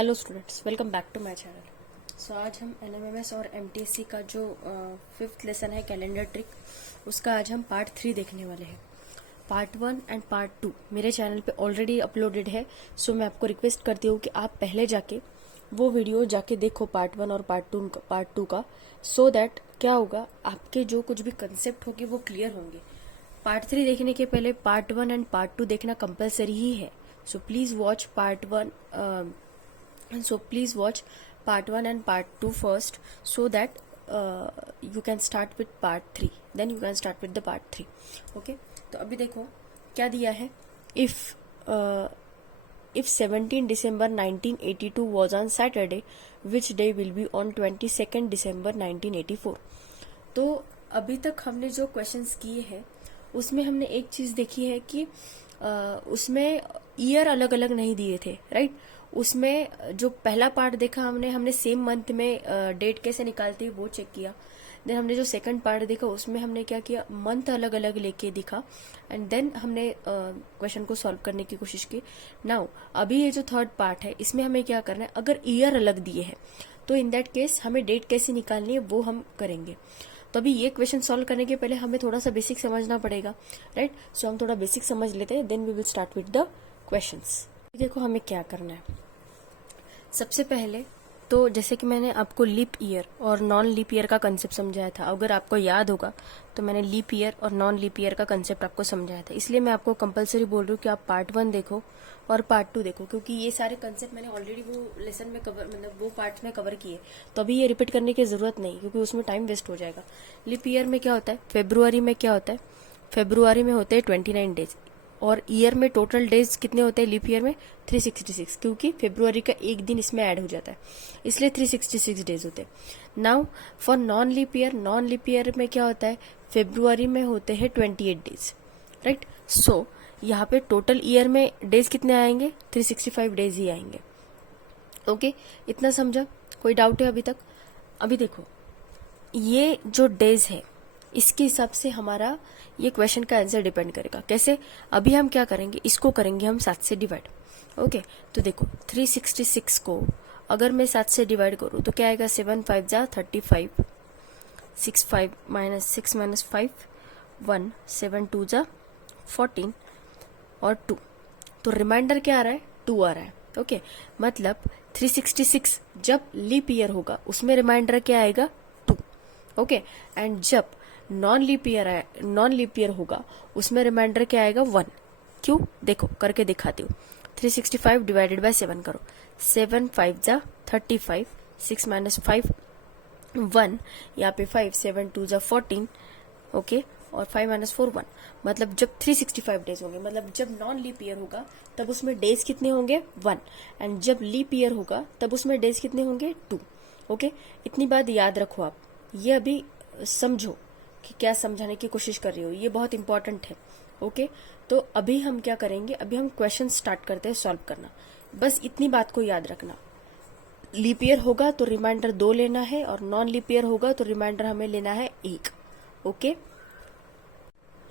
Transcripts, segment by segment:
Hello students, welcome back to my channel. So आज हम NMMS और एमटीएससी का जो फिफ्थ लेसन है कैलेंडर ट्रिक, उसका आज हम पार्ट 3 देखने वाले हैं। पार्ट 1 एंड पार्ट 2 मेरे चैनल पे ऑलरेडी अपलोडेड है। सो मैं आपको रिक्वेस्ट करती हूँ कि आप पहले जाके वो वीडियो जाके देखो, पार्ट 1 और पार्ट 2 का, सो दैट क्या होगा, आपके जो कुछ भी कंसेप्ट होंगे वो क्लियर होंगे। पार्ट 3 देखने के पहले पार्ट 1 एंड पार्ट 2 देखना कंपलसरी ही है। So please watch part 1 so please watch part 1 and part 2 first, so that you can start with part 3, then you can start with the part 3. Okay, तो अभी देखो क्या दिया है। if 17 December 1982 was on Saturday, which day will be on 22nd December 1984? तो अभी तक हमने जो क्वेश्चंस किए हैं उसमें हमने एक चीज देखी है कि उसमें ईयर अलग अलग नहीं दिए थे, राइट। उसमें जो पहला पार्ट देखा हमने सेम मंथ में डेट कैसे निकालते हैं वो चेक किया। देन हमने जो सेकंड पार्ट देखा उसमें हमने क्या किया, मंथ अलग अलग लेके दिखा, एंड देन हमने क्वेश्चन को सॉल्व करने की कोशिश की। नाउ अभी ये जो थर्ड पार्ट है इसमें हमें क्या करना है, अगर ईयर अलग दिए हैं तो इन दैट केस हमें डेट कैसे निकालनी है वो हम करेंगे। तो अभी ये क्वेश्चन सॉल्व करने के पहले हमें थोड़ा सा बेसिक समझना पड़ेगा, राइट। सो हम थोड़ा बेसिक समझ लेते हैं, then we will start with the questions. देखो हमें क्या करना है। सबसे पहले तो जैसे कि मैंने आपको लीप ईयर और नॉन लीप ईयर का कंसेप्ट समझाया था, अगर आपको याद होगा तो मैंने लीप ईयर और नॉन लीप ईयर का कंसेप्ट आपको समझाया था। इसलिए मैं आपको कंपलसरी बोल रही हूँ कि आप पार्ट 1 देखो और पार्ट 2 देखो, क्योंकि ये सारे कंसेप्ट मैंने ऑलरेडी वो लेसन में कवर, मतलब वो पार्ट में कवर किए, तो अभी ये रिपीट करने की जरूरत नहीं, क्योंकि उसमें टाइम वेस्ट हो जाएगा। लीप ईयर में क्या होता है, फेब्रुआरी में क्या होता है, फेब्रुआरी में होते हैं 29 डेज, और ईयर में टोटल डेज कितने होते हैं लीप ईयर में, 366, क्योंकि फेब्रुआरी का एक दिन इसमें ऐड हो जाता है, इसलिए 366 डेज होते हैं। Now for non leap year में क्या होता है, फेब्रुआरी में होते हैं 28 डेज, राइट। सो यहाँ पे टोटल ईयर में डेज कितने आएंगे, 365 डेज ही आएंगे। ओके, इतना समझा? कोई डाउट है अभी तक? अभी देखो ये जो डेज है इसके हिसाब से हमारा ये क्वेश्चन का आंसर डिपेंड करेगा। कैसे? अभी हम क्या करेंगे, इसको करेंगे हम 7 से डिवाइड। ओके, तो देखो 366 को अगर मैं 7 से डिवाइड करूँ तो क्या आएगा, 7 5 जा 35, 6 5 माइनस 6 माइनस 5 1, 7 2 जा 14 और 2, तो रिमाइंडर क्या आ रहा है, 2 आ रहा है। ओके, मतलब 366 जब लीप ईयर होगा उसमें रिमाइंडर क्या आएगा, 2। ओके, एंड जब नॉन लीप ईयर होगा उसमें रिमाइंडर क्या आएगा, 1। क्यों? देखो करके दिखाती हूँ। 365 डिवाइडेड बाय 7 करो, 7 5 जा 35, 6 माइनस 5 1, यहाँ पे 5, 7 2 जा 14, ओके, और 5 माइनस 4 1, मतलब जब 365 डेज होंगे, मतलब जब नॉन लीप ईयर होगा तब उसमें डेज कितने होंगे, 1, एंड जब लीप ईयर होगा तब उसमें डेज कितने होंगे, 2। ओके, इतनी बात याद रखो आप, ये अभी समझो कि क्या समझाने की कोशिश कर रही हो, ये बहुत इंपॉर्टेंट है। ओके, तो अभी हम क्या करेंगे, अभी हम क्वेश्चन स्टार्ट करते हैं सॉल्व करना। बस इतनी बात को याद रखना, लीप ईयर होगा तो रिमाइंडर 2 लेना है, और नॉन लीप ईयर होगा तो रिमाइंडर हमें लेना है 1। ओके,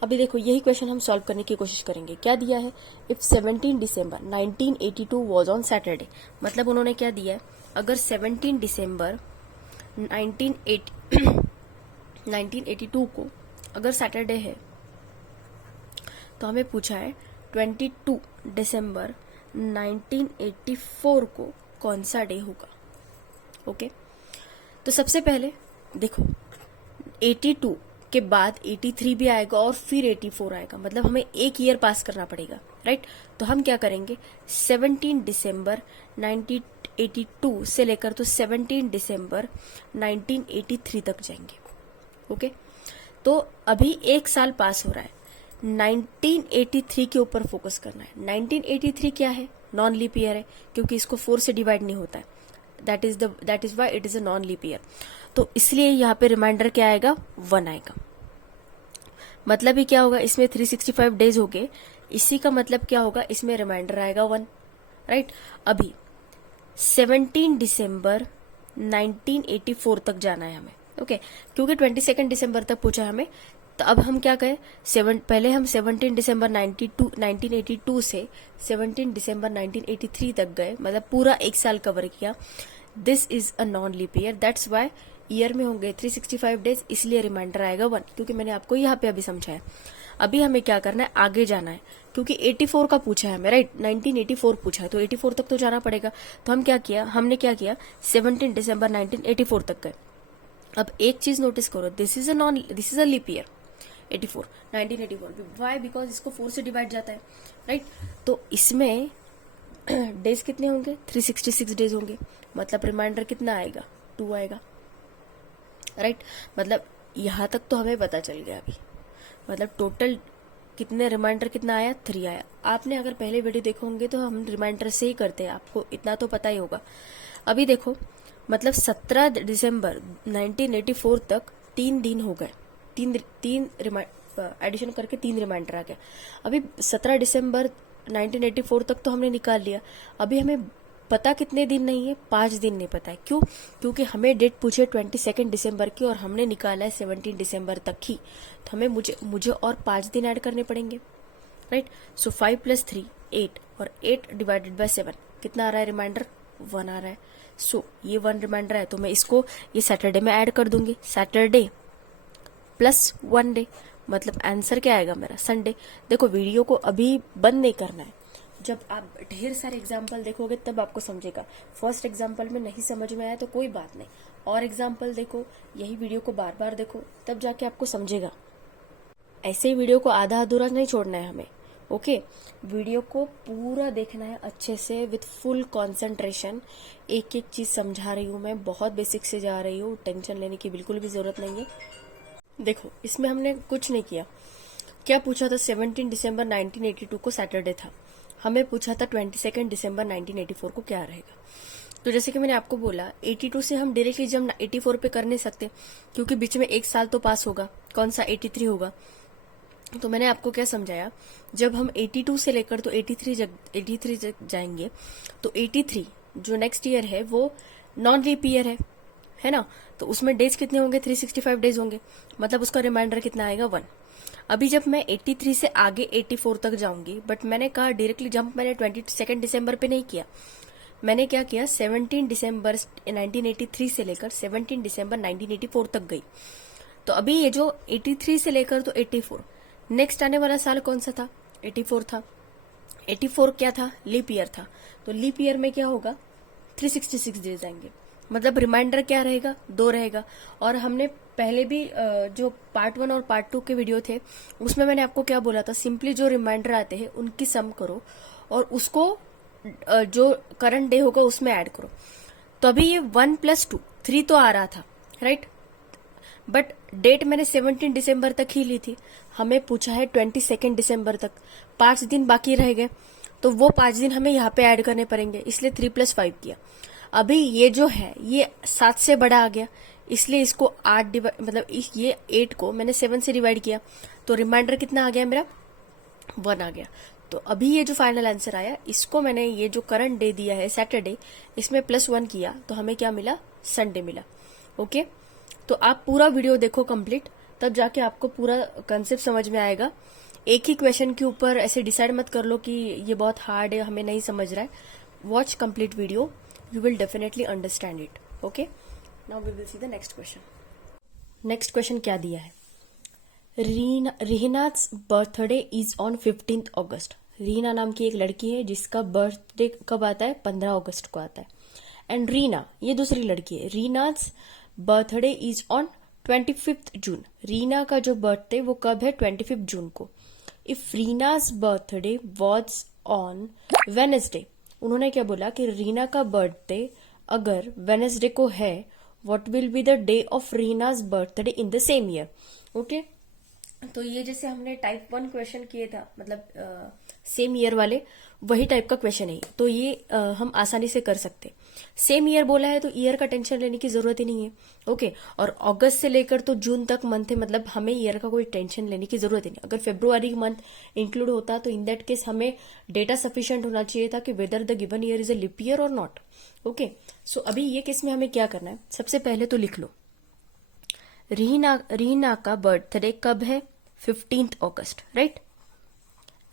अभी देखो यही क्वेश्चन हम सॉल्व करने की कोशिश करेंगे। क्या दिया है, if 17 December 1982 was on Saturday, मतलब उन्होंने क्या दिया है, अगर 17 दिसंबर 1982 को अगर सैटरडे है तो हमें पूछा है 22 दिसंबर 1984 को कौन सा डे होगा। ओके, तो सबसे पहले देखो 82 के बाद 83 भी आएगा और फिर 84 आएगा, मतलब हमें एक ईयर पास करना पड़ेगा, राइट। तो हम क्या करेंगे, 17 दिसंबर 1982 से लेकर तो 17 दिसंबर 1983 तक जाएंगे। ओके, तो अभी एक साल पास हो रहा है, 1983 के ऊपर फोकस करना है। 1983 क्या है, नॉन लीप ईयर है, क्योंकि इसको 4 से डिवाइड नहीं होता है, that is why it is a non leap year. तो इसलिए यहाँ पे रिमाइंडर क्या आएगा, 1 आएगा। मतलब ही क्या होगा, इसमें 365 डेज हो गए, इसी का मतलब क्या होगा, इसमें रिमाइंडर आएगा 1, राइट। अभी 17 दिसंबर 1984 तक जाना है हमें। ओके, क्योंकि 22 दिसंबर तक पूछा है हमें, तो अब हम क्या करें, पहले हम 17 दिसंबर 1982 से 17 दिसंबर 1983 तक गए, मतलब पूरा एक साल कवर किया। This is a non leap year, that's why year में होंगे 365 डेज, इसलिए रिमाइंडर आएगा 1, क्योंकि मैंने आपको यहाँ पे अभी समझाया। अभी हमें क्या करना है, आगे जाना है, क्योंकि 84 का पूछा है हमें, राइट, 1984 पूछा है, तो 84 तक तो जाना पड़ेगा। तो हमने क्या किया, 17 दिसंबर 1984 तक गए। अब एक चीज नोटिस करो, this is a leap year 84, 1984। Why? Because इसको 4 से डिवाइड जाता है, राइट। तो इसमें डेज कितने होंगे, 366 डेज होंगे, मतलब रिमाइंडर कितना आएगा, 2 आएगा, राइट। मतलब यहां तक तो हमें पता चल गया अभी, मतलब टोटल कितने रिमाइंडर कितना आया, 3 आया। आपने अगर पहले वीडियो देखो होंगे तो हम रिमाइंडर से ही करते हैं, आपको इतना तो पता ही होगा। अभी देखो, मतलब 17 दिसंबर 1984 तक 3 दिन हो गए, तीन एडिशन करके 3 रिमाइंडर आ गया। अभी 17 दिसंबर 1984 तक तो हमने निकाल लिया, अभी हमें पता कितने दिन नहीं है, 5 दिन नहीं पता है। क्यों? क्योंकि हमें डेट पूछे 22 दिसंबर की और हमने निकाला है 17 दिसंबर तक ही, तो हमें मुझे और 5 दिन ऐड करने पड़ेंगे, राइट। सो 5 + 3 8, और 8 डिवाइडेड बाय 7 कितना आ रहा है, रिमाइंडर 1 आ रहा है। सो ये 1 रिमाइंडर है, तो मैं इसको ये सैटरडे में ऐड कर दूंगी, सैटरडे प्लस 1 डे, मतलब आंसर क्या आएगा मेरा, संडे। देखो वीडियो को अभी बंद नहीं करना है, जब आप ढेर सारे एग्जाम्पल देखोगे तब आपको समझेगा। फर्स्ट एग्जाम्पल में नहीं समझ में आया तो कोई बात नहीं, और एग्जाम्पल देखो, यही वीडियो को बार बार देखो, तब जाके आपको समझेगा। ऐसे ही वीडियो को आधा अधूरा नहीं छोड़ना है हमें, ओके। वीडियो को पूरा देखना है अच्छे से, विथ फुल कंसंट्रेशन। एक एक चीज समझा रही हूँ मैं, बहुत बेसिक से जा रही हूँ, टेंशन लेने की बिल्कुल भी जरूरत नहीं है। देखो इसमें हमने कुछ नहीं किया, क्या पूछा था, 17 दिसंबर 1982 को सैटरडे था, हमें पूछा था 22 दिसंबर 1984 को क्या रहेगा। तो जैसे कि मैंने आपको बोला, 82 से हम डायरेक्टली जब 84 पे कर नहीं सकते, क्योंकि बीच में एक साल तो पास होगा, कौन सा 83 होगा। तो मैंने आपको क्या समझाया, जब हम 82 से लेकर तो 83 तक जाएंगे, तो 83 जो नेक्स्ट ईयर है वो नॉन लीप ईयर है ना। तो उसमें डेज कितने होंगे, 365 डेज होंगे, मतलब उसका रिमाइंडर कितना आएगा, 1। अभी जब मैं 83 से आगे 84 तक जाऊंगी, बट मैंने कहा डायरेक्टली जंप मैंने 22 दिसंबर पे नहीं किया, मैंने क्या किया, 17 दिसंबर 1983 से लेकर 17 दिसंबर 1984 तक गई। तो अभी ये जो 83 से लेकर तो 84, नेक्स्ट आने वाला साल कौन सा था, 84 था। 84 क्या था, लीप ईयर था। तो लीप ईयर में क्या होगा, 366 डेज आएंगे, मतलब रिमाइंडर क्या रहेगा, 2 रहेगा। और हमने पहले भी जो पार्ट 1 और पार्ट 2 के वीडियो थे, उसमें मैंने आपको क्या बोला था, सिंपली जो रिमाइंडर आते हैं उनकी सम करो और उसको जो करंट डे होगा उसमें ऐड करो। तो अभी ये 1 + 2 3 तो आ रहा था, राइट, बट डेट मैंने 17 दिसंबर तक ही ली थी, हमें पूछा है 22 दिसंबर तक, 5 दिन बाकी रह गए, तो वो 5 दिन हमें यहाँ पे ऐड करने पड़ेंगे, इसलिए 3 + 5 किया। अभी ये जो है ये 7 से बड़ा आ गया, इसलिए इसको 8 मतलब ये 8 को मैंने 7 से डिवाइड किया, तो रिमाइंडर कितना आ गया मेरा, 1 आ गया। तो अभी ये जो फाइनल आंसर आया, इसको मैंने ये जो करंट डे दिया है सैटरडे, इसमें +1 किया, तो हमें क्या मिला, संडे मिला, ओके। तो आप पूरा वीडियो देखो कंप्लीट, तब जाके आपको पूरा कंसेप्ट समझ में आएगा। एक ही क्वेश्चन के ऊपर ऐसे डिसाइड मत कर लो कि ये बहुत हार्ड है, हमें नहीं समझ रहा है। Watch complete video, you will definitely understand it, okay। now we will see the next question। next question क्या दिया है, रिहना's बर्थडे इज ऑन 15 अगस्त। रीना नाम की एक लड़की है जिसका बर्थडे कब आता है, 15 अगस्त को आता है। एंड रीना ये दूसरी लड़की है, Reena's birthday is on 25 June. Reena का जो बर्थडे वो कब है, 25 जून को। If Reena's birthday was on Wednesday, उन्होंने क्या बोला कि रीना का बर्थडे अगर वेनेसडे को है, what will be the day of Reena's birthday in the same year, okay. तो ये जैसे हमने टाइप 1 क्वेश्चन किए था, मतलब सेम ईयर वाले, वही टाइप का क्वेश्चन है, तो ये हम आसानी से कर सकते। सेम ईयर बोला है तो ईयर का टेंशन लेने की जरूरत ही नहीं है, ओके। और अगस्त से लेकर तो जून तक मंथ है, मतलब हमें ईयर का कोई टेंशन लेने की जरूरत ही नहीं। अगर फेब्रुआरी मंथ इंक्लूड होता तो इन दैट केस हमें डेटा सफिशिएंट होना चाहिए था कि whether the given year is a leap year और नॉट, ओके। सो अभी ये केस में हमें क्या करना है, सबसे पहले तो लिख लो, रीना का बर्थडे कब है? 15th August, right.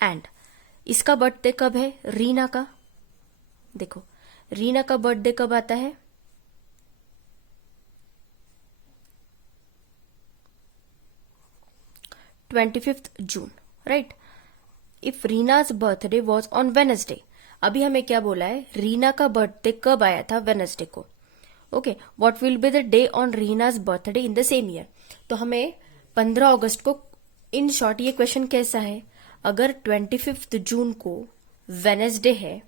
एंड इसका बर्थडे कब है? रीना का, देखो रीना का बर्थडे कब आता है? 25th June, right. If Reena's birthday was on Wednesday, अभी हमें क्या बोला है? रीना का बर्थडे कब आया था? वेनसडे को। Okay, what will be the day on Reena's birthday in the same year? तो हमें 15 अगस्त को, इन शॉर्ट ये क्वेश्चन कैसा है? अगर 25 जून को वेनसडे है,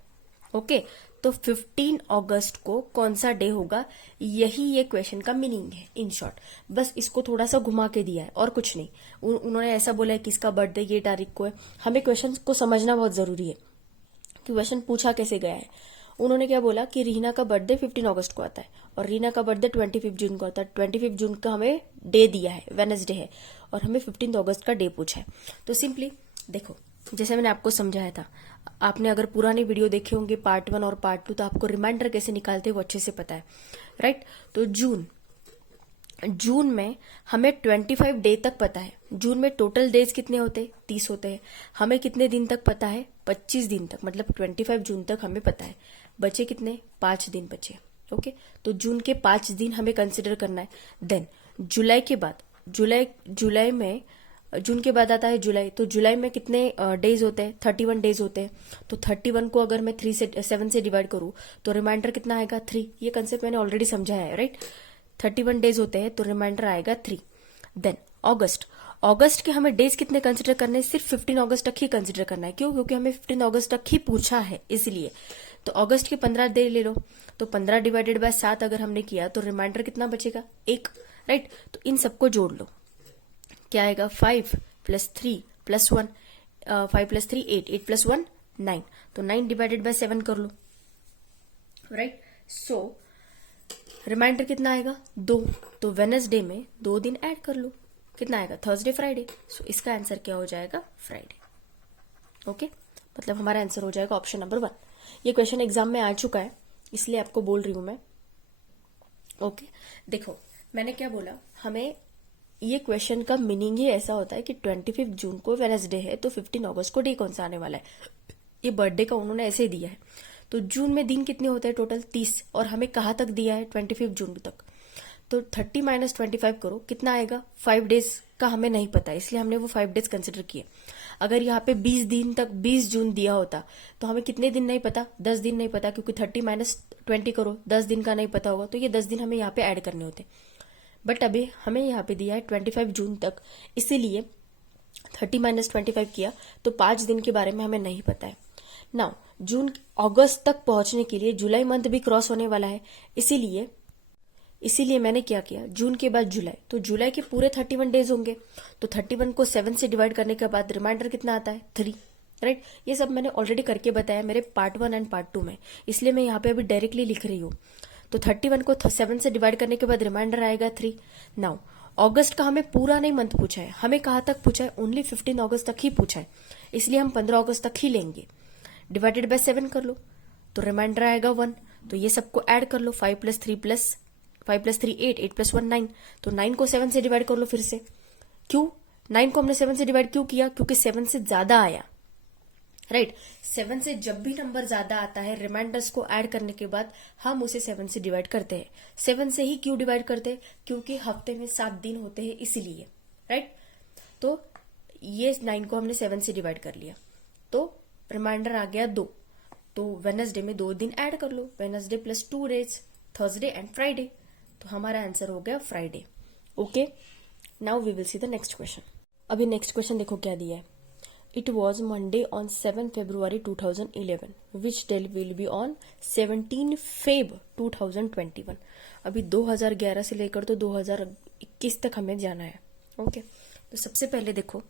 ओके, तो 15 अगस्त को कौन सा डे होगा? यही ये क्वेश्चन का मीनिंग है इन शॉर्ट। बस इसको थोड़ा सा घुमा के दिया है और कुछ नहीं। उन्होंने ऐसा बोला है कि इसका बर्थडे ये तारीख को है। हमें क्वेश्चन को समझना बहुत जरूरी है कि क्वेश्चन पूछा कैसे गया है। उन्होंने क्या बोला कि रीना का बर्थडे 15 अगस्त को आता है और रीना का बर्थडे 25 जून को आता है। 25 जून का हमें डे दिया है, वेनसडे है, और हमें 15 अगस्त का डे पूछा है। तो सिंपली देखो, जैसे मैंने आपको समझाया था, आपने अगर पुरानी वीडियो देखे होंगे पार्ट 1 और पार्ट 2, तो आपको रिमाइंडर कैसे निकालते हैं वो अच्छे से पता है, राइट। तो जून में हमें 25 डे तक पता है। जून में टोटल डेज कितने होते हैं? 30 होते हैं। हमें कितने दिन तक पता है? 25 दिन तक, मतलब 25 जून तक हमें पता है। बचे कितने? 5 दिन बचे। ओके, तो जून के 5 दिन हमें कंसिडर करना है। देन जुलाई के बाद, जुलाई में, जून के बाद आता है जुलाई, तो जुलाई में कितने डेज होते हैं? 31 डेज होते हैं। तो 31 को अगर मैं 7 से डिवाइड करूं तो रिमाइंडर कितना आएगा? 3। ये कंसेप्ट मैंने ऑलरेडी समझाया है, राइट। 31 डेज होते हैं तो रिमाइंडर आएगा 3। देन अगस्त के हमें डेज कितने कंसिडर करने हैं? सिर्फ 15 अगस्त तक ही कंसिडर करना है। क्यों? क्योंकि हमें 15 अगस्त तक ही पूछा है, इसलिए। तो अगस्त के 15 डे ले लो, तो 15 डिवाइडेड बाय 7 अगर हमने किया तो रिमाइंडर कितना बचेगा? 1, राइट। तो इन सबको जोड़ लो, क्या आएगा? 5 + 3 + 1, 5 + 3 8, 8 + 1 9, तो 9 डिवाइडेड बाय 7 कर लो, राइट। सो रिमाइंडर कितना आएगा? 2। तो वेनसडे में 2 दिन ऐड कर लो, कितना आएगा? Thursday, Friday. सो इसका आंसर क्या हो जाएगा? फ्राइडे। ओके, मतलब हमारा आंसर हो जाएगा ऑप्शन नंबर 1। ये क्वेश्चन एग्जाम में आ चुका है, इसलिए आपको बोल रही हूं मैं। ओके, देखो मैंने क्या बोला, हमें ये क्वेश्चन का मीनिंग ही ऐसा होता है कि 25 जून को वेनसडे है तो 15 अगस्त को डे कौन सा आने वाला है। ये बर्थडे का उन्होंने ऐसे ही दिया है। तो जून में दिन कितने होते हैं? टोटल 30, और हमें कहाँ तक दिया है? 25 जून तक। तो 30 - 25 करो, कितना आएगा? 5 डेज का हमें नहीं पता, इसलिए हमने वो 5 डेज कंसिडर किए। अगर यहाँ पे 20 दिन तक 20 जून दिया होता तो हमें कितने दिन नहीं पता? 10 दिन नहीं पता, क्योंकि 30 - 20 करो, 10 दिन का नहीं पता होगा, तो ये 10 दिन हमें यहाँ पे ऐड करने होते। बट अभी हमें यहाँ पे दिया है 25 जून तक, इसीलिए 30 - 25 किया तो 5 दिन के बारे में हमें नहीं पता है। नाउ अगस्त तक पहुंचने के लिए जुलाई मंथ भी क्रॉस होने वाला है, इसीलिए मैंने क्या किया, जून के बाद जुलाई, तो जुलाई के पूरे 31 डेज होंगे, तो 31 को 7 से डिवाइड करने के बाद रिमाइंडर कितना आता है? 3, राइट। ये सब मैंने ऑलरेडी करके बताया मेरे पार्ट 1 एंड पार्ट 2 में, इसलिए मैं यहाँ पे अभी डायरेक्टली लिख रही हूँ। तो 31 को 7 से डिवाइड करने के बाद रिमाइंडर आएगा 3। नाउ अगस्त का हमें पूरा नहीं मंथ पूछा है, हमें कहाँ तक पूछा है? ओनली 15 अगस्त तक ही पूछा है, इसलिए हम 15 अगस्त तक ही लेंगे। डिवाइडेड बाय 7 कर लो, तो रिमाइंडर आएगा 1। तो ये सबको ऐड कर लो, 5 + 3 8, 8 + 1 9, तो 9 को 7 से डिवाइड कर लो फिर से। क्यों 9 को हमने 7 से डिवाइड क्यों किया? क्योंकि 7 से ज्यादा आया, राइट। 7 से जब भी नंबर ज्यादा आता है, रिमाइंडर्स को ऐड करने के बाद हम उसे 7 से डिवाइड करते हैं। 7 से ही क्यों डिवाइड करते हैं? क्योंकि हफ्ते में 7 दिन होते हैं, इसीलिए, राइट। तो ये 9 को हमने 7 से डिवाइड कर लिया, तो रिमाइंडर आ गया 2। तो वेनसडे में 2 दिन ऐड कर लो, Wednesday + 2 days, Thursday and Friday, तो हमारा आंसर हो गया Friday. Okay, now we will see the next question. अभी नेक्स्ट क्वेश्चन देखो क्या दिया है। It was Monday on 7 February 2011. Which day will be on 17 Feb 2021? अभी 2011 से लेकर तो 2021 तक हमें जाना है। ओके, तो सबसे पहले देखो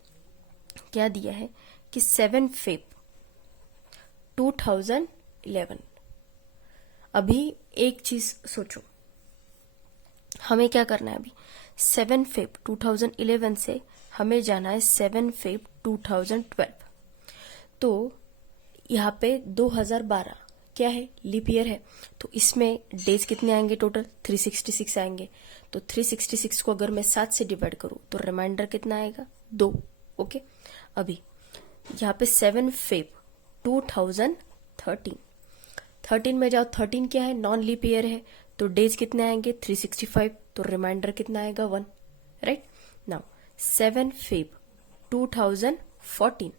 क्या दिया है कि 7 Feb 2011। अभी एक चीज सोचो, हमें क्या करना है? अभी 7 Feb 2011 से हमें जाना है 7 Feb 2012। तो यहाँ पे 2012 क्या है, लीप ईयर है, तो इसमें डेज कितने आएंगे, टोटल 366 आएंगे। तो 366 को अगर मैं 7 से डिवाइड करूं तो रिमाइंडर कितना आएगा, 2। ओके, अभी यहाँ पे 7 फेब 2013, 13 में जाओ, 13 क्या है, नॉन लीप ईयर है, तो डेज कितने आएंगे 365, तो रिमाइंडर कितना आएगा 1, right. Now 7 Feb 2014,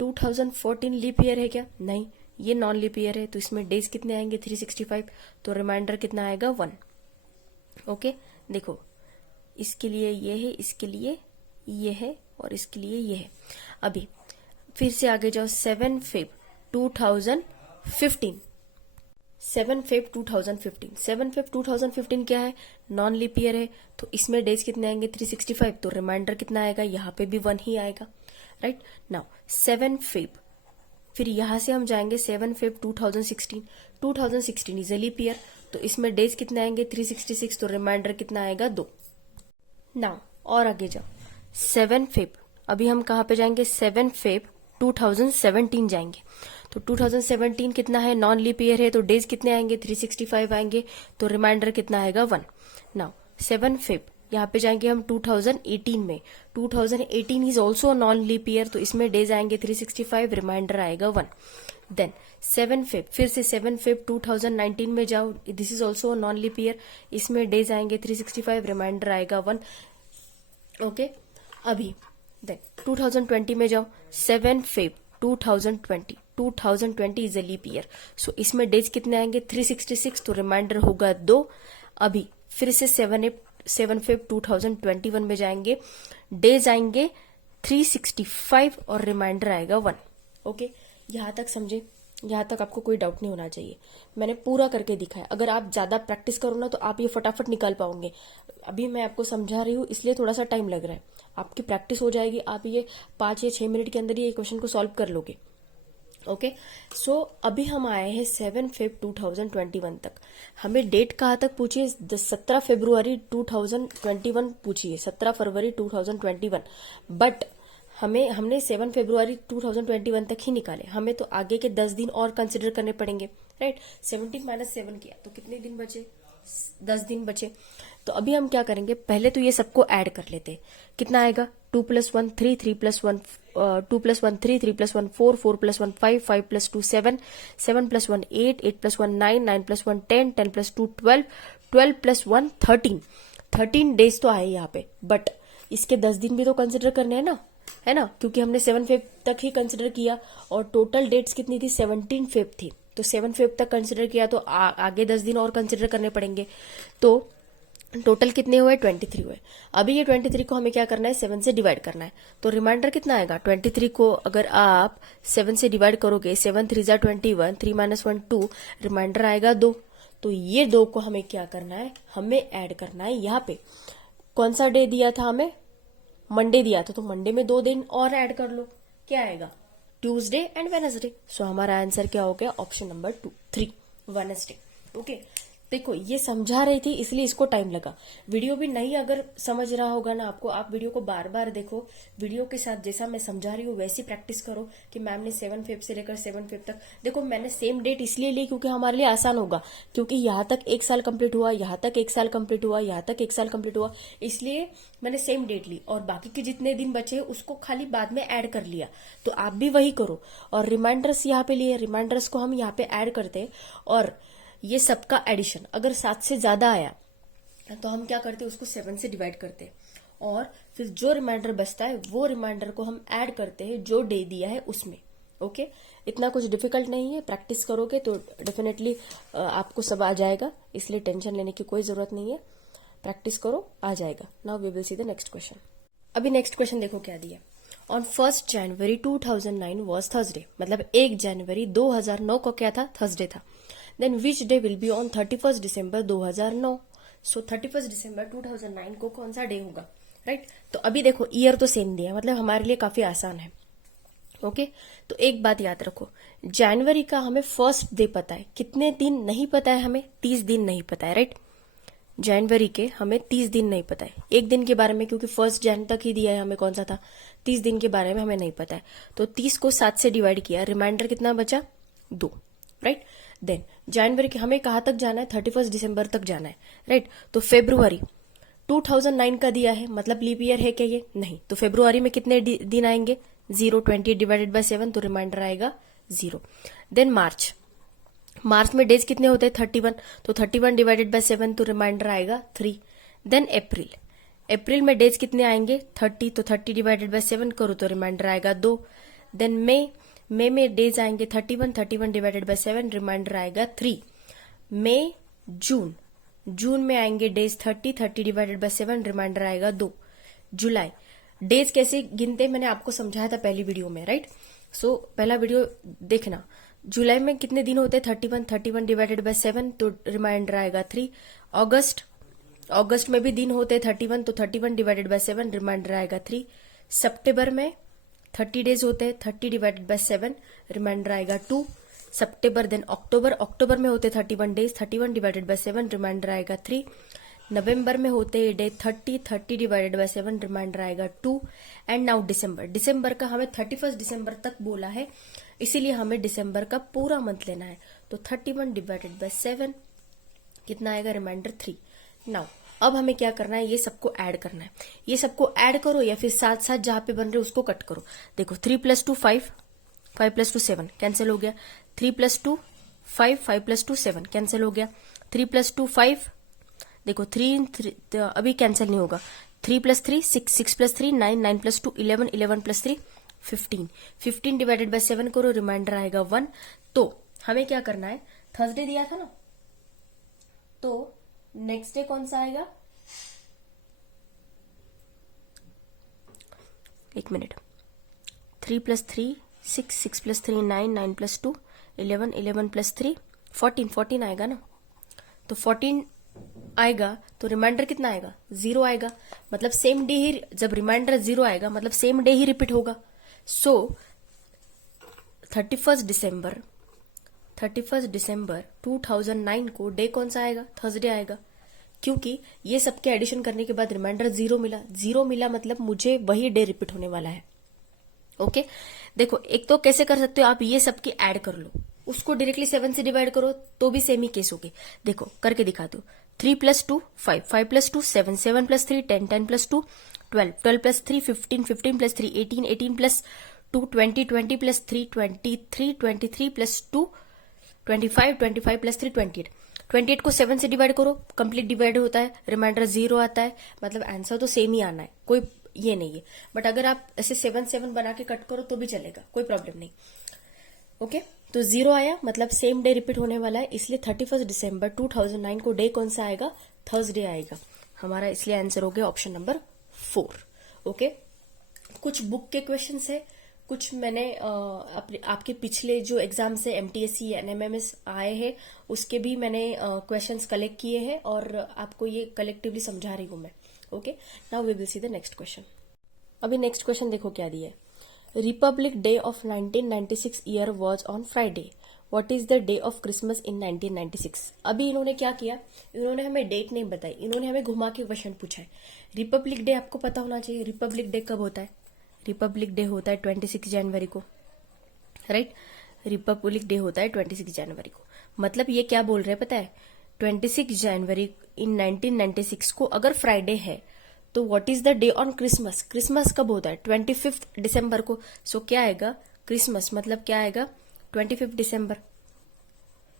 2014 leap year है क्या, नहीं, ये नॉन लीप ईयर है, तो इसमें डेज कितने आएंगे 365, तो रिमाइंडर कितना आएगा 1। ओके, देखो इसके लिए ये है, इसके लिए ये है और इसके लिए ये है। अभी फिर से आगे जाओ, 7 फेब 2015, 7 फेब 2015, 7 फेब 2015 क्या है, नॉन लीप ईयर है, तो इसमें डेज कितने आएंगे 365, तो रिमाइंडर कितना आएगा, यहाँ पे भी 1 ही आएगा, राइट। नाउ 7 फेब, फिर यहां से हम जाएंगे 7 Feb 2016, 2016 is a leap year, तो इसमें डेज कितने आएंगे 366, तो रिमाइंडर कितना आएगा 2। नाउ और आगे जाओ, 7 फेब, अभी हम कहां पे जाएंगे, 7 फेब 2017 जाएंगे, तो 2017 कितना है, नॉन लीप ईयर है, तो डेज कितने आएंगे 365 आएंगे, तो रिमाइंडर कितना आएगा 1। नाउ 7 फेब, यहाँ पे जाएंगे हम 2018 में, 2018 is also non leap year, तो इसमें डेज आएंगे 365, रिमाइंडर आएगा 1। देन 7 फेब, फिर से 7 फेब 2019 में जाओ, this is also non leap year, इसमें डेज आएंगे 365, रिमाइंडर आएगा 1। ओके, अभी देन 2020 में जाओ, 7 Feb 2020, 2020 is a leap year, so इसमें डेज कितने आएंगे 366, तो रिमाइंडर होगा 2। अभी फिर से 7 फेब 2021 में जाएंगे, डेज आएंगे 365 और रिमाइंडर आएगा 1। ओके, यहां तक समझे, यहां तक आपको कोई डाउट नहीं होना चाहिए, मैंने पूरा करके दिखाया। अगर आप ज्यादा प्रैक्टिस करो ना तो आप ये फटाफट निकाल पाओगे। अभी मैं आपको समझा रही हूँ इसलिए थोड़ा सा टाइम लग रहा है, आपकी प्रैक्टिस हो जाएगी, आप ये 5 या 6 मिनट के अंदर ये क्वेश्चन को सॉल्व कर लोगे। ओके, सो अभी हम आए हैं 7 फेब 2021 तक। हमें डेट कहाँ तक पूछी है, 17 फरवरी 2021 पूछी है, 17 फरवरी 2021, बट हमने 7 फरवरी 2021 तक ही निकाले, हमें तो आगे के 10 दिन और कंसिडर करने पड़ेंगे, राइट। 17 माइनस 7 किया तो कितने दिन बचे, 10 दिन बचे। तो अभी हम क्या करेंगे, पहले तो ये सबको ऐड कर लेते हैं, कितना आएगा 2 + 1 3, 3 + 1 2 + 1 3, 3 + 1 4, 4 + 1 5, 5 + 2 7, 7 + 1 8, 8 + 1 9, 9 + 1 10, 10 + 2 12, 12 + 1 13, 13 डेज तो आए यहाँ पे, बट इसके 10 दिन भी तो कंसिडर करने हैं ना, है ना, क्योंकि हमने 7 फेब तक ही कंसिडर किया और टोटल डेट्स कितनी थी, 17 फेब थी, तो 7 फेब तक कंसिडर किया तो आगे 10 दिन और कंसिडर करने पड़ेंगे, तो टोटल कितने हुए, 23 हुए। अभी ये 23 को हमें क्या करना है, 7 से डिवाइड करना है, तो रिमाइंडर कितना आएगा, 23 को अगर आप 7 से डिवाइड करोगे, 7 3 = 21, 3 - 1 2, रिमाइंडर आएगा 2। तो ये 2 को हमें क्या करना है, हमें ऐड करना है यहाँ पे। कौन सा डे दिया था हमें, मंडे दिया था, तो मंडे में 2 दिन और ऐड कर लो, क्या आएगा, ट्यूसडे एंड वेडनेसडे। सो हमारा आंसर क्या हो गया, ऑप्शन नंबर 3 वेडनेसडे। ओके, देखो ये समझा रही थी इसलिए इसको टाइम लगा। वीडियो भी नहीं अगर समझ रहा होगा ना आपको, आप वीडियो को बार बार देखो, वीडियो के साथ जैसा मैं समझा रही हूँ वैसी प्रैक्टिस करो कि मैम ने 7 फेब से लेकर 7 फेब तक, देखो मैंने सेम डेट इसलिए ली क्योंकि हमारे लिए आसान होगा, क्योंकि यहाँ तक 1 साल कंप्लीट हुआ, यहाँ तक 1 साल कंप्लीट हुआ, यहाँ तक 1 साल कंप्लीट हुआ, इसलिए मैंने सेम डेट ली और बाकी के जितने दिन बचे उसको खाली बाद में ऐड कर लिया। तो आप भी वही करो, और रिमाइंडर्स यहाँ पे लिए, रिमाइंडर्स को हम यहाँ पे ऐड करते, और ये सबका एडिशन अगर 7 से ज्यादा आया तो हम क्या करते, उसको 7 से डिवाइड करते, और फिर जो रिमाइंडर बचता है वो रिमाइंडर को हम ऐड करते हैं जो डे दिया है उसमें। ओके, इतना कुछ डिफिकल्ट नहीं है, प्रैक्टिस करोगे तो डेफिनेटली आपको सब आ जाएगा, इसलिए टेंशन लेने की कोई जरूरत नहीं है, प्रैक्टिस करो, आ जाएगा। Now we will see the next question. अभी नेक्स्ट क्वेश्चन देखो क्या दिया, ऑन 1 जनवरी 2009 वॉज थर्सडे, मतलब 1 जनवरी 2009 को क्या था, थर्सडे था। Then which day will be on 31 December 2009, so 31 दिसंबर 2009 को कौन सा डे होगा, राइट। तो अभी देखो ईयर तो सेम दिया, मतलब हमारे लिए काफी आसान है। ओके, तो एक बात याद रखो, जनवरी का हमें फर्स्ट डे पता है, कितने दिन नहीं पता है हमें, 30 दिन नहीं पता है, राइट। जनवरी के हमें 30 दिन नहीं पता है, एक दिन के बारे में, क्योंकि 1 जन तक ही दिया है हमें, कौन सा था, 30 दिन के बारे में हमें नहीं पता है, तो 30 को 7 से डिवाइड किया, रिमाइंडर कितना बचा, 2, राइट। देन जनवरी के हमें कहाँ तक जाना है, 31 दिसंबर तक जाना है, राइट। तो फेब्रुवरी 2009 का दिया है, मतलब लीप ईयर है क्या ये? नहीं। तो फेब्रुवरी में कितने दिन आएंगे? 0, 20 डिवाइडेड बाय 7, तो रिमाइंडर आएगा 0। देन मार्च में डेज कितने होते हैं? 31, तो 31 डिवाइडेड बाय 7, तो रिमाइंडर आएगा 3। देन अप्रैल में डेज कितने आएंगे? 30, तो 30 डिवाइडेड बाय 7 करो तो रिमाइंडर आएगा 2। देन मई में डेज आएंगे 31 डिवाइडेड बाय 7, रिमाइंडर आएगा 3। मई जून में आएंगे डेज 30 डिवाइडेड बाय 7, रिमाइंडर आएगा 2। जुलाई डेज कैसे गिनते मैंने आपको समझाया था पहली वीडियो में, राइट। सो पहला वीडियो देखना। जुलाई में कितने दिन होते हैं? 31 डिवाइडेड बाय 7, तो रिमाइंडर आएगा 3। अगस्त में भी दिन होते हैं 31, तो 31 डिवाइडेड बाय 7, रिमाइंडर आएगा 3। सितंबर में 30 डेज होते हैं, 30 डिवाइडेड बाय 7, रिमाइंडर आएगा 2। सितंबर। देन अक्टूबर में होते 31 डेज, 31 डिवाइडेड बाय 7, रिमाइंडर आएगा 3। नवंबर में होते हैं डे 30 डिवाइडेड बाय 7, रिमाइंडर आएगा 2। एंड नाउ दिसंबर का हमें 31 दिसंबर तक बोला है, इसीलिए हमें दिसंबर का पूरा मंथ लेना है। तो 31 डिवाइडेड बाय 7 कितना आएगा? रिमाइंडर 3। नाउ अब हमें क्या करना है? ये सबको ऐड करना है। ये सबको ऐड करो या फिर साथ साथ जहां पे बन रहे उसको कट करो। देखो 3 + 2 5, 5 + 2 7, कैंसिल हो गया। 3 + 2 5, 5 + 2 7, कैंसिल हो गया। 3 + 2 5, देखो 3 अभी कैंसिल नहीं होगा। 3 + 3 6, 6 + 3 9, 9 + 2 11, 11 + 3 15, 15 डिवाइडेड बाय 7 करो, रिमाइंडर आएगा 1। तो हमें क्या करना है? थर्सडे दिया था ना, तो नेक्स्ट डे कौन सा आएगा? एक मिनट। 3 + 3 6, 6 + 3 9, 9 + 2 11, 11 + 3 14, 14 आएगा ना। तो 14 आएगा तो रिमाइंडर कितना आएगा? 0 आएगा। मतलब सेम डे ही, जब रिमाइंडर 0 आएगा मतलब सेम डे ही रिपीट होगा। सो 31 दिसंबर 2009 को डे कौन सा आएगा? थर्सडे आएगा, क्योंकि ये सबके एडिशन करने के बाद रिमाइंडर 0 मिला मतलब मुझे वही डे रिपीट होने वाला है। ओके देखो, एक तो कैसे कर सकते हो आप, ये सबकी ऐड कर लो, उसको डायरेक्टली 7 से डिवाइड करो तो भी सेम ही केस होगी। देखो करके दिखा दो। 3 + 2 5, 5 + 2 7, 7 + 3 10, 10 + 2 12, 12 + 3 15, 15 + 3 18, 18 + 2 20, 20 + 3 23, 23 + 2 25, 25 + 3 28, 28 को 7 से डिवाइड करो, कंप्लीट डिवाइड होता है, रिमाइंडर 0 आता है, मतलब आंसर तो सेम ही आना है, कोई ये नहीं है। बट अगर आप ऐसे 7 7 बना के कट करो तो भी चलेगा, कोई प्रॉब्लम नहीं। ओके तो 0 आया मतलब सेम डे रिपीट होने वाला है, इसलिए 31 दिसंबर 2009 को डे कौन सा आएगा? थर्सडे आएगा हमारा, इसलिए आंसर हो गया ऑप्शन नंबर 4। ओके कुछ बुक के क्वेश्चंस है, कुछ मैंने आपके पिछले जो एग्जाम्स है एमटीएससी एनएमएमएस आए हैं उसके भी मैंने क्वेश्चंस कलेक्ट किए हैं और आपको ये कलेक्टिवली समझा रही हूं मैं। Okay now we will see the next question. अभी नेक्स्ट क्वेश्चन देखो क्या दिया है। Republic Day of 1996 year was on Friday. What is the day of Christmas in 1996? अभी इन्होंने क्या किया, इन्होंने हमें डेट नहीं बताई, इन्होंने हमें घुमा के क्वेश्चन पूछा है। रिपब्लिक डे आपको पता होना चाहिए, रिपब्लिक डे कब होता है? रिपब्लिक डे होता है 26 जनवरी को, राइट। रिपब्लिक डे होता है 26 जनवरी को, मतलब ये क्या बोल रहे हैं पता है? 26 जनवरी इन 1996 को अगर फ्राइडे है तो what is the day on Christmas? Christmas कब होता है? 25 दिसंबर को। सो क्या आएगा? क्रिसमस मतलब क्या आएगा? 25 दिसंबर।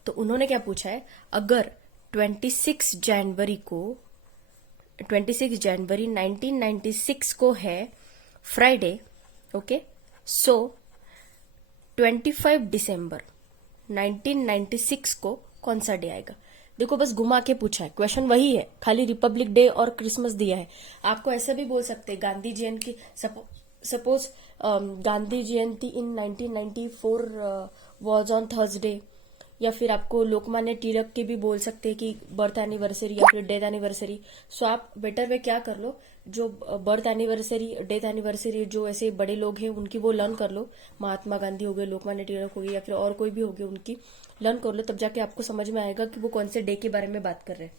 तो उन्होंने क्या पूछा है, अगर 26 जनवरी 1996 को है फ्राइडे, ओके सो 25 दिसंबर 1996 को कौन सा डे आएगा? देखो बस घुमा के पूछा है, क्वेश्चन वही है, खाली रिपब्लिक डे और क्रिसमस दिया है। आपको ऐसा भी बोल सकते हैं Gandhi Jayanti, suppose Gandhi Jayanti in 1994 was on Thursday, या फिर आपको लोकमान्य तिलक के भी बोल सकते हैं कि बर्थ एनिवर्सरी या फिर डेथ एनिवर्सरी। सो आप बेटर वे क्या कर लो, जो बर्थ एनिवर्सरी डेथ एनिवर्सरी जो ऐसे बड़े लोग हैं उनकी वो लर्न कर लो, महात्मा गांधी हो गए, लोकमान्य तिलक हो गए या फिर और कोई भी हो गए, उनकी लर्न कर लो, तब जाके आपको समझ में आएगा कि वो कौन से डे के बारे में बात कर रहे हैं।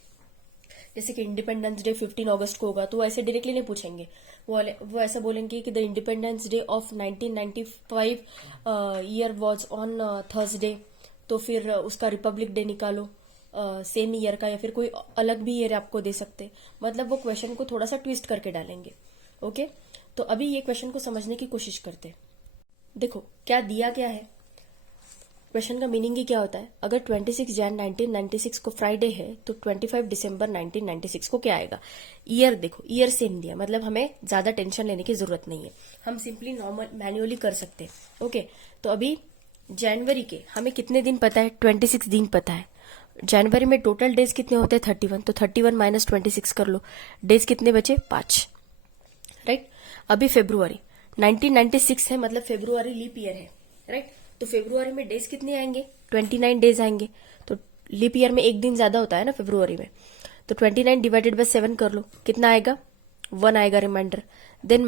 जैसे कि इंडिपेंडेंस डे 15 अगस्त को होगा तो ऐसे डायरेक्टली नहीं पूछेंगे, वो ऐसा बोलेंगे कि the independence day of 1995 year was on Thursday, तो फिर उसका रिपब्लिक डे निकालो सेम ईयर का, या फिर कोई अलग भी ईयर आपको दे सकते। मतलब वो क्वेश्चन को थोड़ा सा ट्विस्ट करके डालेंगे। ओके, तो अभी ये क्वेश्चन को समझने की कोशिश करते हैं। देखो क्या दिया क्या है, क्वेश्चन का मीनिंग ही क्या होता है। अगर 26 जैन 1996 को फ्राइडे है तो 25 दिसंबर 1996 को क्या आएगा। ईयर देखो, ईयर सेम दिया, मतलब हमें ज्यादा टेंशन लेने की जरूरत नहीं है, हम सिंपली नॉर्मल मैन्युअली कर सकते हैं। ओके, तो अभी जनवरी के हमें कितने दिन पता है, 26 दिन पता है। जनवरी में टोटल डेज कितने होते हैं, 31, तो 31 माइनस 26 कर लो, डेज कितने बचे, 5, राइट। अभी फेब्रुआरी 1996 है, मतलब फेब्रुआरी लीप ईयर है, राइट। तो फेब्रुआरी में डेज कितने आएंगे, 29 डेज आएंगे। तो लीप ईयर में एक दिन ज्यादा होता है ना फेब्रुआरी में, तो 29 डिवाइडेड बाय 7 कर लो, कितना आएगा, 1 आएगा रिमाइंडर। देन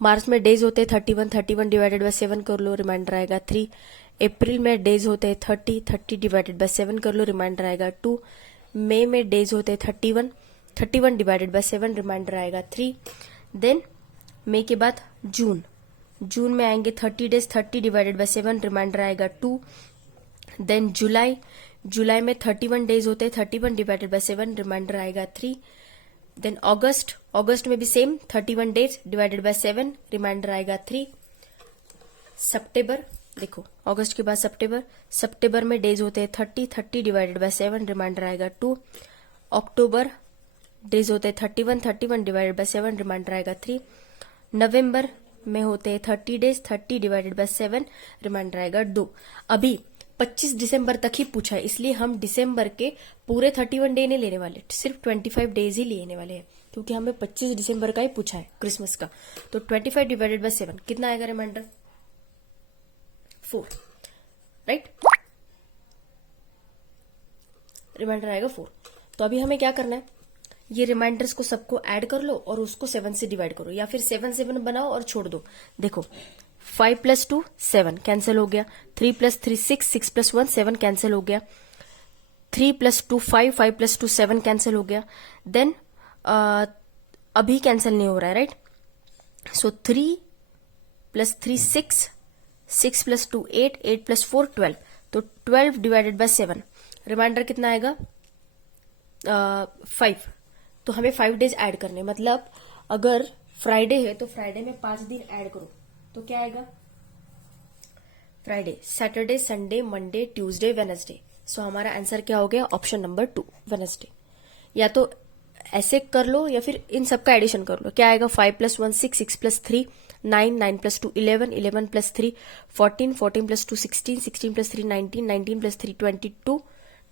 मार्च में डेज होते हैं 31 डिवाइडेड बाय 7 कर लो, रिमाइंडर आएगा 3। अप्रैल में डेज होते हैं 30 डिवाइडेड बाय 7 कर लो, रिमाइंडर आएगा 2। मई में डेज होते हैं 31 डिवाइडेड बाय 7, रिमाइंडर आएगा 3। देन मई के बाद जून में आएंगे 30 डेज, 30 डिवाइडेड बाय 7, रिमाइंडर आएगा 2। देन जुलाई में 31 डेज होते हैं, 31 डिवाइडेड बाय 7, रिमाइंडर आएगा 3। देन अगस्त में भी same 31 days divided by 7, reminder आएगा 3। सितंबर देखो, अगस्त के बाद सितंबर में डेज होते हैं 30 डिवाइडेड बाय 7, रिमाइंडर आएगा 2। अक्टूबर डेज होते हैं 31 डिवाइडेड बाय 7, रिमाइंडर आएगा 3। नवंबर में होते हैं 30 डेज, 30 डिवाइडेड बाय 7, रिमाइंडर आएगा 2। अभी 25 दिसंबर तक ही पूछा है, इसलिए हम दिसंबर के पूरे 31 डे नहीं लेने वाले, सिर्फ 25 डेज ही लेने वाले हैं, क्योंकि हमें 25 दिसंबर का ही पूछा है, क्रिसमस का। तो 25 डिवाइडेड बाय 7 कितना आएगा रिमाइंडर, 4, राइट, रिमाइंडर आएगा 4। तो अभी हमें क्या करना है, ये रिमाइंडर्स को सबको ऐड कर लो और उसको 7 से डिवाइड करो, या फिर 7 बनाओ और छोड़ दो। देखो 5 + 2 7 कैंसिल हो गया, 3 + 3 6, 6 + 1 7 कैंसिल हो गया, 3 + 2 5, 5 + 2 7 कैंसिल हो गया। देन अभी कैंसिल नहीं हो रहा है, राइट। सो 3 + 3 6, 6 + 2 8, 8 + 4 12, तो 12 डिवाइडेड बाय 7, रिमाइंडर कितना आएगा, 5। तो हमें 5 डेज ऐड करने, मतलब अगर फ्राइडे है तो फ्राइडे में 5 दिन ऐड करो, तो क्या आएगा, Friday, Saturday, Sunday, Monday, Tuesday, Wednesday. So हमारा आंसर क्या हो गया, ऑप्शन नंबर 2 वेनसडे। या तो ऐसे कर लो या फिर इन सबका एडिशन कर लो, क्या आएगा, 5 + 1 6, 6 + 3 9, 9 + 2 11, 11 + 3 14, 14 + 2 16, 16 + 3 19, 19 + 3 22,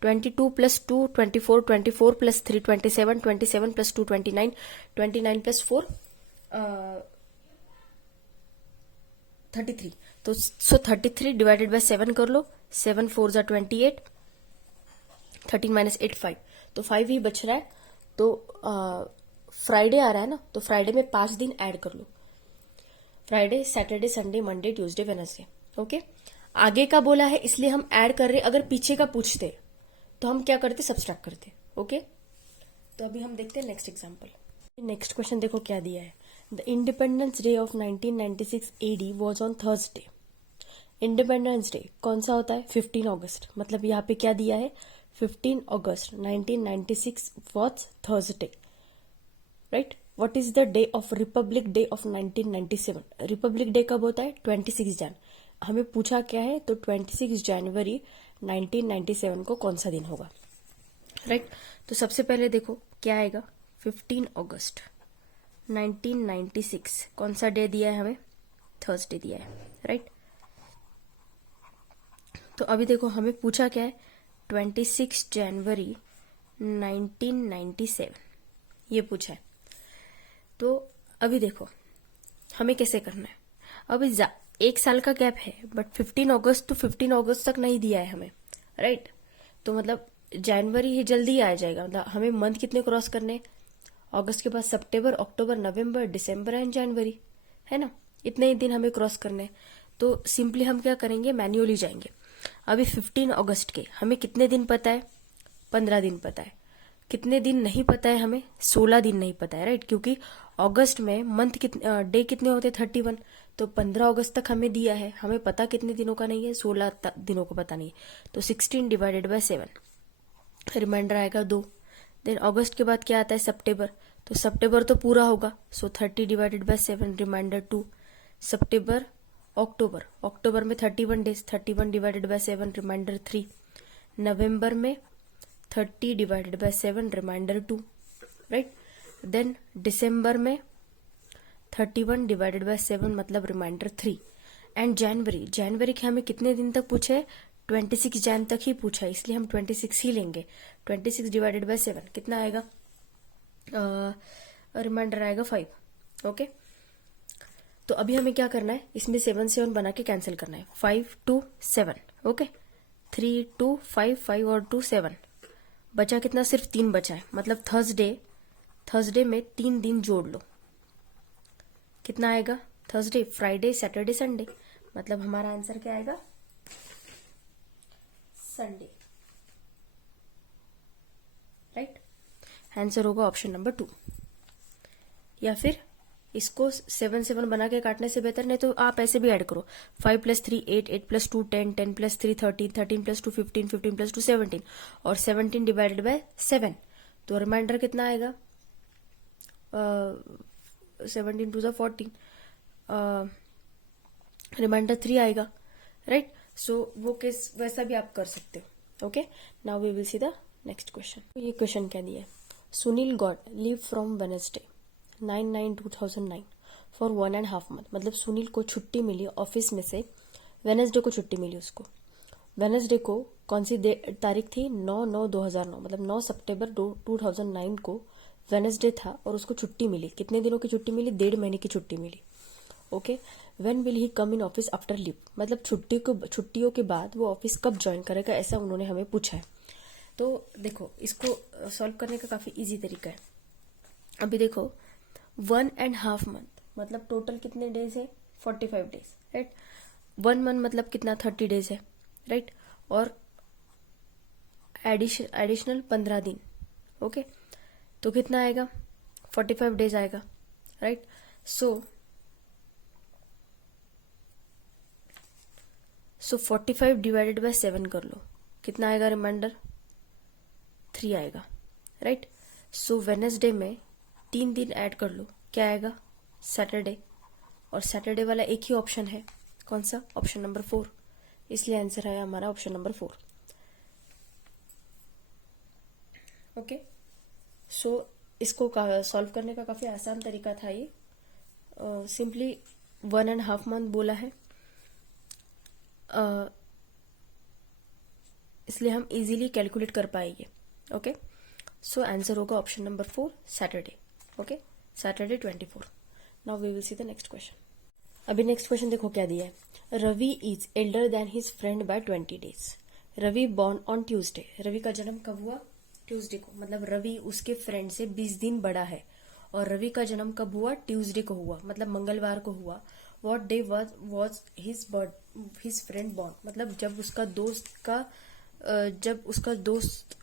22 + 2 24, 24 + 3 27, 27 + 2 29, 29 + 4 33। तो 33 डिवाइडेड बाय 7 कर लो, 7 4 = 28, 13 - 8 5, तो 5 ही बच रहा है। तो फ्राइडे आ रहा है ना, तो फ्राइडे में 5 दिन ऐड कर लो, Friday, Saturday, Sunday, Monday, Tuesday, Wednesday. Okay, आगे का बोला है इसलिए हम ऐड कर रहे, अगर पीछे का पूछते तो हम क्या करते, सब्सट्रैक्ट करते। ओके, तो अभी हम देखते हैं नेक्स्ट एग्जांपल। नेक्स्ट क्वेश्चन देखो क्या दिया है, the independence day of 1996 AD was on Thursday. Independence day कौन सा होता है, 15 अगस्त, मतलब यहाँ पे क्या दिया है, 15 अगस्त 1996 was Thursday, right. What is the day of Republic day of 1997, Republic day कब होता है, 26 जैन। हमें पूछा क्या है, तो 26 जनवरी 1997 को कौन सा दिन होगा, राइट। तो सबसे पहले देखो क्या आएगा, 15 अगस्त 1996 कौन सा डे दिया है हमें, थर्सडे दिया है, राइट। तो अभी देखो हमें पूछा क्या है, 26 जनवरी 1997 ये पूछा है। तो अभी देखो हमें कैसे करना है, अभी एक साल का गैप है, बट 15 अगस्त तो 15 अगस्त तक नहीं दिया है हमें, राइट। तो मतलब जनवरी ही जल्दी आ जाएगा, मतलब हमें मंथ कितने क्रॉस करने, अगस्त के बाद सितंबर, अक्टूबर, नवंबर, दिसंबर एंड जनवरी, है ना, इतने ही दिन हमें क्रॉस करने। तो सिंपली हम क्या करेंगे, मैन्युअली जाएंगे। अभी 15 अगस्त के हमें कितने दिन पता है, 15 दिन पता है, कितने दिन नहीं पता है हमें, 16 दिन नहीं पता है, राइट, क्योंकि अगस्त में मंथ डे कितने होते हैं, 31, तो 15 अगस्त तक हमें दिया है, हमें पता कितने दिनों का नहीं है, 16 दिनों का पता नहीं है, तो 16 डिवाइडेड बाय 7, रिमाइंडर आएगा 2। देन अगस्त के बाद क्या आता है, सितंबर, तो सितंबर तो पूरा होगा, सो 30 डिवाइडेड बाय 7, रिमाइंडर 2। सितंबर, अक्टूबर, अक्टूबर में 31 डेज, 31 डिवाइडेड बाय 7, रिमाइंडर 3। नवंबर में 30 divided by 7, remainder 2, right. Then दिसंबर में 31 डिवाइडेड बाय 7 मतलब रिमाइंडर 3। एंड जनवरी, जनवरी के हमें कितने दिन तक पूछे, 26 जैन तक ही पूछा है, इसलिए हम 26 ही लेंगे। 26 डिवाइडेड बाय 7 कितना आएगा, रिमाइंडर आएगा 5, ओके। तो अभी हमें क्या करना है, इसमें 7 7 बना के कैंसिल करना है, 5 2 7, ओके, 3 2 5 5 और 2 7, बचा कितना, सिर्फ 3 बचा है, मतलब थर्सडे में 3 दिन जोड़ लो, कितना आएगा, थर्सडे, फ्राइडे, सैटरडे, संडे, मतलब हमारा आंसर क्या आएगा, संडे, राइट। आंसर होगा ऑप्शन नंबर 2। या फिर इसको 7 7 बना के काटने से बेहतर, नहीं तो आप ऐसे भी ऐड करो, 5 + 3 8, 8 + 2 10, 10 + 3 13, 13 + 2 15, 15 + 2 17 और 17 डिवाइडेड बाय 7, तो रिमाइंडर कितना आएगा, 17 2 14, रिमाइंडर 3 आएगा, राइट। सो वो केस वैसा भी आप कर सकते हो, okay. Now we will see the next question. ये क्वेश्चन क्या दिया है, Sunil got leave from Wednesday 9/9/2009 for 1.5 month, मतलब सुनील को छुट्टी मिली ऑफिस में से, वेडनेसडे को छुट्टी मिली उसको, वेडनेसडे को कौन सी तारीख थी, 9/9/2009, मतलब 9 सितंबर 2009 को वेडनेसडे था और उसको छुट्टी मिली, कितने दिनों की छुट्टी मिली, 1.5 महीने की छुट्टी मिली, okay. When will he come in office after leave, मतलब छुट्टियों के बाद वो ऑफिस कब ज्वाइन करेगा, ऐसा उन्होंने हमें पूछा है। तो देखो इसको सॉल्व करने का काफी इजी तरीका है। अभी देखो 1.5 मंथ मतलब टोटल कितने डेज है, 45 डेज, राइट। 1 मंथ मतलब कितना, 30 डेज है, राइट, और एडिशनल 15 दिन, ओके, तो कितना आएगा, 45 डेज आएगा, राइट। सो 45 डिवाइडेड बाय 7 कर लो, कितना आएगा, रिमाइंडर 3 आएगा, राइट। सो वेडनेसडे में 3 दिन ऐड कर लो, क्या आएगा, सैटरडे, और सैटरडे वाला एक ही ऑप्शन है, कौन सा, ऑप्शन नंबर 4, इसलिए आंसर है हमारा ऑप्शन नंबर 4, ओके। सो इसको सॉल्व करने का काफी आसान तरीका था ये, सिंपली 1.5 मंथ बोला है, इसलिए हम इजीली कैलकुलेट कर पाएंगे, ओके। सो आंसर होगा option number 4, Saturday, okay, Saturday 24। Now we will see the next question. अभी नेक्स्ट क्वेश्चन देखो क्या दिया है, Ravi is elder than his friend by 20 days, Ravi born on Tuesday, Ravi का जन्म कब हुआ, ट्यूसडे को, मतलब रवि उसके फ्रेंड से 20 दिन बड़ा है, और रवि का जन्म कब हुआ, ट्यूसडे को हुआ, मतलब मंगलवार को हुआ। What day was his friend born, मतलब जब उसका दोस्त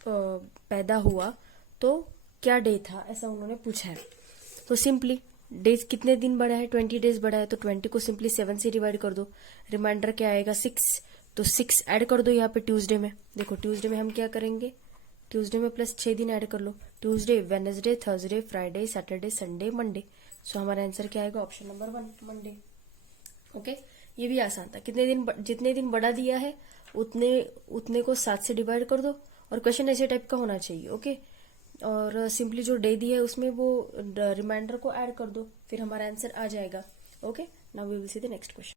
पैदा हुआ तो क्या डे था, ऐसा उन्होंने पूछा है। तो सिंपली डेज कितने दिन बढ़ा है, 20 डेज बढ़ा है, तो 20 को सिंपली 7 से डिवाइड कर दो, रिमाइंडर क्या आएगा, 6, तो 6 ऐड कर दो यहाँ पे ट्यूसडे में, देखो ट्यूसडे में हम क्या करेंगे, ट्यूसडे में प्लस 6 दिन ऐड कर लो, Tuesday, Wednesday, Thursday, Friday, Saturday, Sunday, Monday, so हमारा आंसर क्या आएगा, ऑप्शन नंबर 1, मंडे, ओके। ये भी आसान था, जितने दिन बड़ा दिया है उतने को 7 से डिवाइड कर दो, और क्वेश्चन ऐसे टाइप का होना चाहिए, ओके। और सिंपली जो डे दिया है उसमें वो रिमाइंडर को ऐड कर दो, फिर हमारा आंसर आ जाएगा, okay. Now we will see the next question.